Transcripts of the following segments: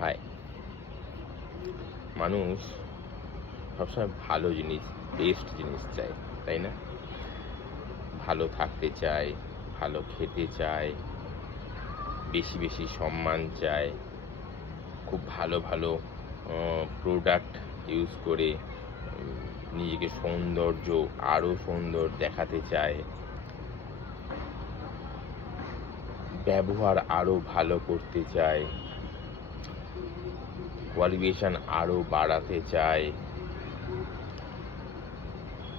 হায়। মানুষ সবসময় ভালো জিনিস বেস্ট জিনিস চায়, তাই না? ভালো থাকতে চায়, ভালো খেতে চায়, বেশি বেশি সম্মান চায়, খুব ভালো ভালো প্রোডাক্ট ইউজ করে নিজেকে সৌন্দর্য আরও সুন্দর দেখাতে চায়। ব্যবহার আরও ভালো করতে চায়। কোয়ালিফিকেশন আরও বাড়াতে চায়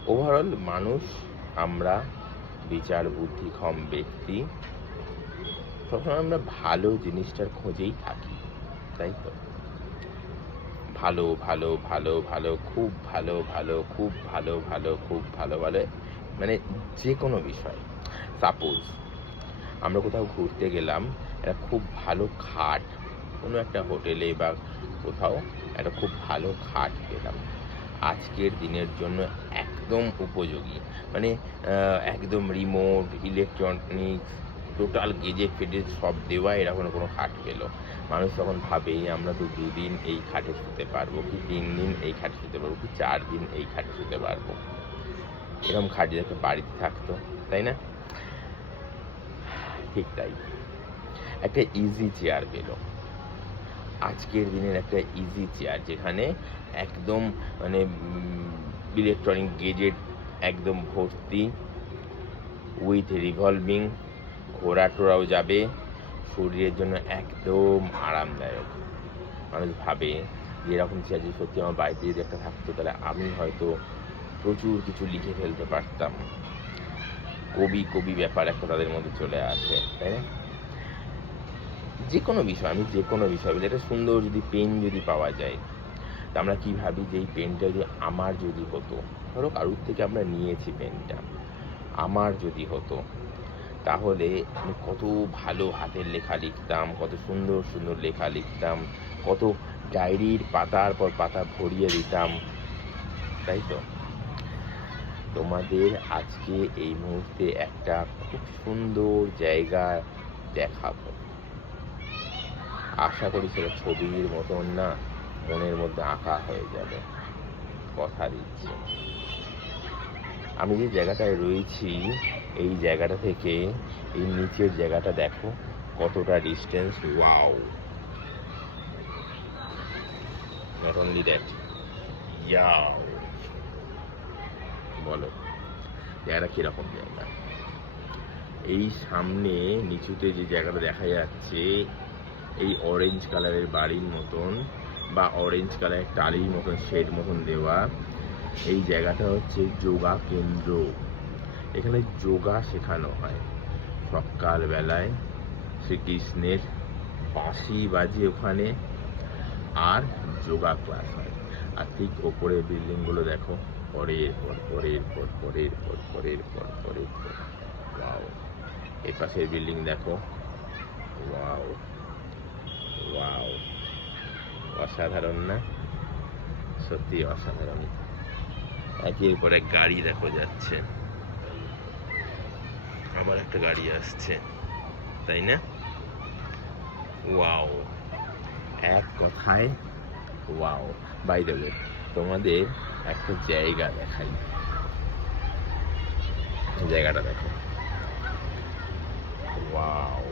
ওভারঅল মানুষ আমরা বিচার বুদ্ধি বুদ্ধিক্ষম ব্যক্তি। সবসময় আমরা ভালো জিনিসটার খোঁজেই থাকি, তাই তো? ভালো ভালো ভালো ভালো, খুব ভালো ভালো, খুব ভালো ভালো, খুব ভালো ভালো মানে যে কোনো বিষয়। সাপোজ আমরা কোথাও ঘুরতে গেলাম, একটা খুব ভালো খাট, কোনো একটা হোটেলে বা কোথাও একটা খুব ভালো খাট পেলাম। আজকের দিনের জন্য একদম উপযোগী। মানে একদম রিমোট ইলেকট্রনিক্স টোটাল গেজে ফেজে সব দেওয়া এরকম কোনো খাট পেল। মানুষ তখন ভাবে আমরা তো দুদিন এই খাটে শুতে পারব কি, তিন দিন এই খাটে শুতে পারব কি, চার দিন এই খাটে শুতে পারব। এরকম খাট একটা বাড়িতে থাকতো, তাই না? ঠিক তাই। একটা ইজি চেয়ার পেল। আজকের দিনের একটা ইজি চেয়ার যেখানে একদম মানে ইলেকট্রনিক গেজেট একদম ভর্তি উইথ রিভলভিং ঘোরা টোরাও যাবে, শরীরের জন্য একদম আরামদায়ক। মানুষ ভাবে যে এরকম চেয়ার যদি সত্যি আমার বাড়িতে যদি একটা থাকতো, তাহলে আমি হয়তো প্রচুর কিছু লিখে ফেলতে পারতাম। কবি কবি ব্যাপার একটা তাদের মধ্যে চলে আসে, তাই না? যে কোনো বিষয়, আমি যে কোনো বিষয়, বলি একটা সুন্দর যদি পেন যদি পাওয়া যায়, তা আমরা কি ভাবি যে এই পেনটা যদি আমার যদি হতো, ধরো কারুর থেকে আমরা নিয়েছি পেনটা আমার যদি হতো, তাহলে আমি কত ভালো হাতের লেখা লিখতাম, কত সুন্দর সুন্দর লেখা লিখতাম, কত ডায়েরির পাতার পর পাতা ভরিয়ে দিতাম, তাই তো? তোমাদের আজকে এই মুহূর্তে একটা খুব সুন্দর জায়গা দেখাবো। আশা করি সেটা ছবির মতন না, মনের মধ্যে আঁকা হয়ে যাবে। কথা দিচ্ছি। আমি যে জায়গাটায় রয়েছি, এই জায়গাটা থেকে এই নিচের জায়গাটা দেখো, কতটা distance wow not only that বলো, জায়গাটা কীরকম জায়গা? এই সামনে, নিচুতে যে জায়গাটা দেখা যাচ্ছে এই অরেঞ্জ কালারের বাড়ির মতন বা অরেঞ্জ কালারের টালির মতন শেড মতন দেওয়া। এই জায়গাটা হচ্ছে যোগা কেন্দ্র। এখানে যোগা শেখানো হয়। সকালবেলায় শ্রীকৃষ্ণের বাঁশি বাজে ওখানে আর যোগা ক্লাস হয়। আর ঠিক ওপরের বিল্ডিংগুলো দেখো, পরের পর পরের পর পরের পর পরের পর পরের পর। এর পাশের বিল্ডিং দেখো। ওয়াও অসাধারণ না? সত্যি অসাধারণ। একের পর এক গাড়ি দেখো যাচ্ছে। আবার একটা গাড়ি আসছে। তাই না? ওয়াও। এক কথায় ওয়াও। বাই দেবে তোমাদের একটা জায়গা দেখাই। জায়গাটা দেখো। ওয়াও।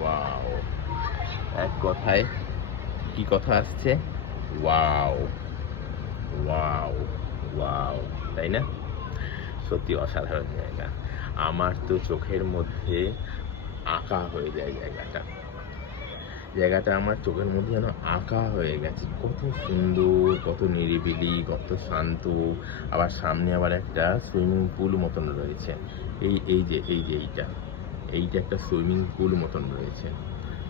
ওয়াও। এক কথায় কি কথা আসছে? ওয়াও ওয়াও ওয়াও তাই না? সত্যি অসাধারণ জায়গা। আমার তো চোখের মধ্যে আঁকা হয়ে যায় জায়গাটা। জায়গাটা আমার চোখের মধ্যে যেন আঁকা হয়ে গেছে। কত সুন্দর, কত নিরিবিলি, কত শান্ত। আবার সামনে আবার একটা সুইমিং পুল মতন রয়েছে। এই এই যে এই যে এইটা। এইটা একটা সুইমিং পুল মতন রয়েছে।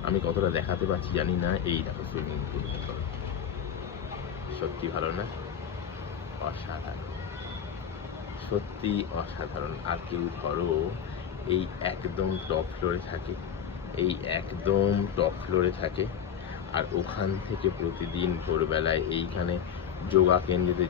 আমি কতটা দেখাতে পারছি জানি না। এই দেখো সুইমিং পুল সত্যি ভালো না? অসাধারণ। সত্যি অসাধারণ। আর কেউ ধরো, এই একদম টপ ফ্লোরে থাকে, এই একদম টপ ফ্লোরে থাকে, আর ওখান থেকে প্রতিদিন ভোরবেলায় এইখানে যোগা কেন্দ্রে